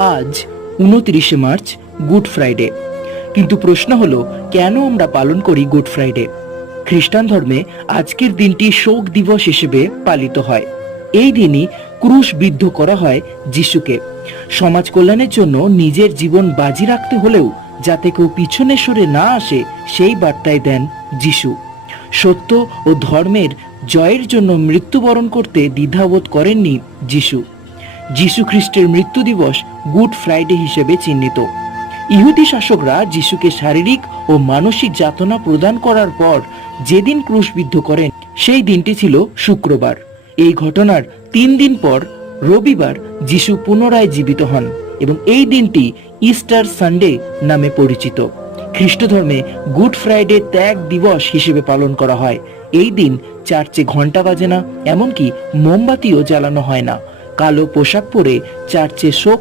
আজ 29শে March, good Friday. কিন্তু প্রশ্ন হলো, কেন আমরা পালন করি গুড ফ্রাইডে? খ্রিস্টান ধর্মে আজকের দিনটি শোক দিবস হিসেবে পালিত হয়। এই দিনই ক্রুশবিদ্ধ করা হয় যিশুকে। সমাজ কল্যাণের জন্য নিজের জীবন বাজি রাখতে হলেও যাতে কেউ পিছনে সরে না আসে, সেই বার্তায় দেন যিশু। সত্য ও ধর্মের জয়ের জন্য মৃত্যুবরণ করতে দ্বিধাবোধ করেননি যিশু। যিশু খ্রিস্টের মৃত্যু দিবস গুড ফ্রাইডে হিসেবে চিহ্নিত। ইহুদি শাসকরা যিশুকে শারীরিক ও মানসিক যাতনা প্রদান করার পর যেদিন ক্রুশবিদ্ধ করেন, সেই দিনটি ছিল শুক্রবার। এই ঘটনার 3 দিন পর রবিবার যিশু পুনরায় জীবিত হন এবং এই দিনটি ইস্টার সানডে নামে পরিচিত। খ্রিস্ট ধর্মে গুড ফ্রাইডে ত্যাগ দিবস হিসেবে পালন করা হয়। এই দিন চার্চে ঘন্টা বাজে না, এমনকি মোমবাতিও জ্বালানো হয় না। কালো পোশাক পরে চার্চে শোক